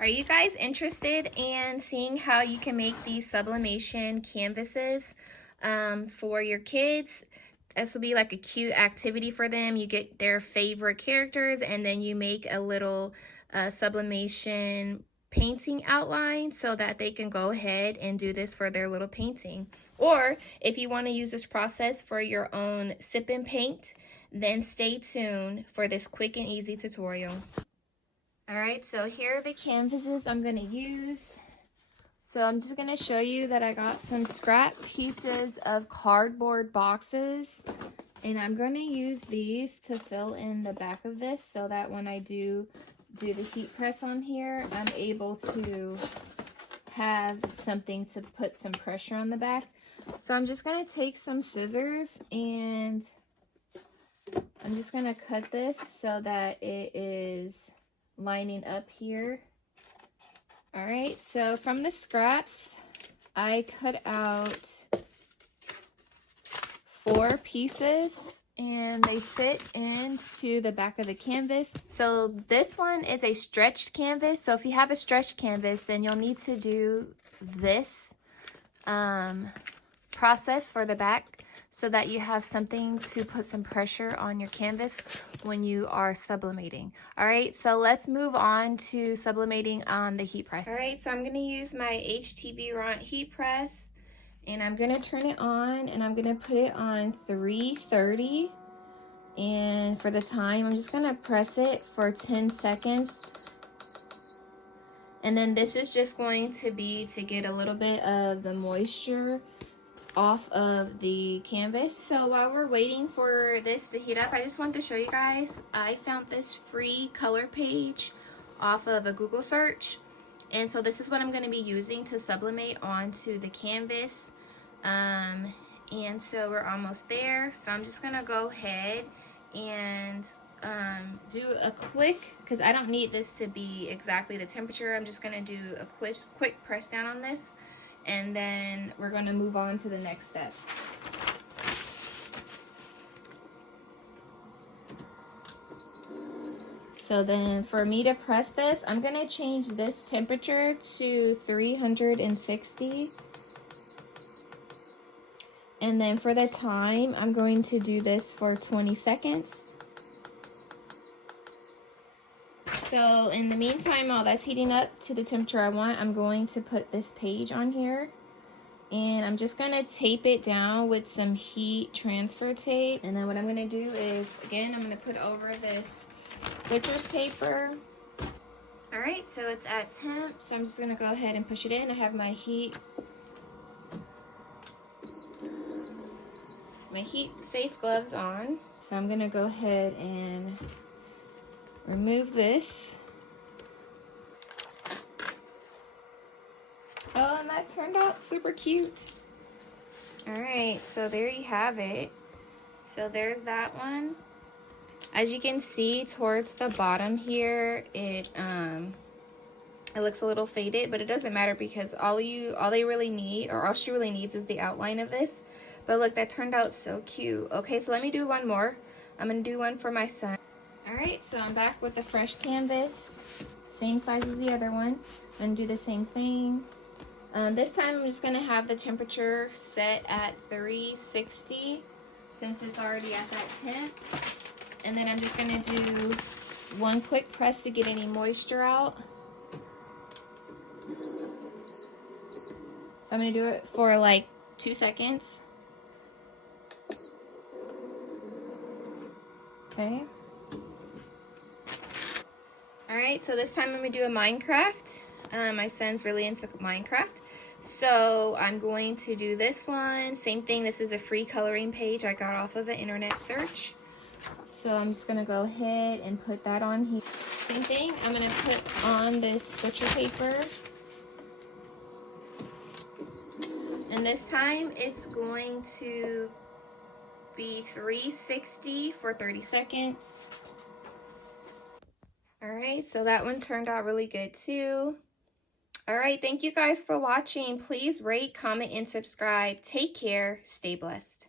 Are you guys interested in seeing how you can make these sublimation canvases for your kids? This will be like a cute activity for them. You get their favorite characters and then you make a little sublimation painting outline so that they can go ahead and do this for their little painting. Or if you want to use this process for your own sip and paint, then stay tuned for this quick and easy tutorial. Alright, so here are the canvases I'm going to use. So I'm just going to show you that I got some scrap pieces of cardboard boxes. And I'm going to use these to fill in the back of this so that when I do the heat press on here, I'm able to have something to put some pressure on the back. So I'm just going to take some scissors and I'm just going to cut this so that it is lining up here. All right, so from the scraps, I cut out 4 pieces and they fit into the back of the canvas. So this one is a stretched canvas. So if you have a stretched canvas, then you'll need to do this process for the back so that you have something to put some pressure on your canvas when you are sublimating. All right, so let's move on to sublimating on the heat press. All right, so I'm gonna use my HTV Ront heat press and I'm gonna turn it on and I'm gonna put it on 330. And for the time, I'm just gonna press it for 10 seconds. And then this is just going to be to get a little bit of the moisture off of the canvas. So while we're waiting for this to heat up, I just want to show you guys, I found this free color page off of a Google search. And so this is what I'm going to be using to sublimate onto the canvas. And so we're almost there. So I'm just going to go ahead and do a quick, because I don't need this to be exactly the temperature. I'm just going to do a quick press down on this. And then we're going to move on to the next step. So then for me to press this, I'm going to change this temperature to 360. And then for the time, I'm going to do this for 20 seconds. So in the meantime, while that's heating up to the temperature I want, I'm going to put this page on here. And I'm just going to tape it down with some heat transfer tape. And then what I'm going to do is, again, I'm going to put over this butcher's paper. All right, so it's at temp. So I'm just going to go ahead and push it in. I have my heat safe gloves on. So I'm going to go ahead and remove this. Oh, and that turned out super cute. All right, so there you have it. So there's that one. As you can see towards the bottom here, it looks a little faded, but it doesn't matter because all they really need, or all she really needs, is the outline of this. But look, that turned out so cute. Okay, so let me do one more. I'm gonna do one for my son. All right, so I'm back with the fresh canvas, same size as the other one. I'm gonna do the same thing. This time I'm just gonna have the temperature set at 360 since it's already at that temp. And then I'm just gonna do one quick press to get any moisture out. So I'm gonna do it for like 2 seconds. Okay. Alright, so this time I'm going to do a Minecraft. My son's really into Minecraft. So I'm going to do this one. Same thing, this is a free coloring page I got off of an internet search. So I'm just going to go ahead and put that on here. Same thing, I'm going to put on this butcher paper. And this time it's going to be 360 for 30 seconds. All right, so that one turned out really good too. All right, thank you guys for watching. Please rate, comment, and subscribe. Take care. Stay blessed.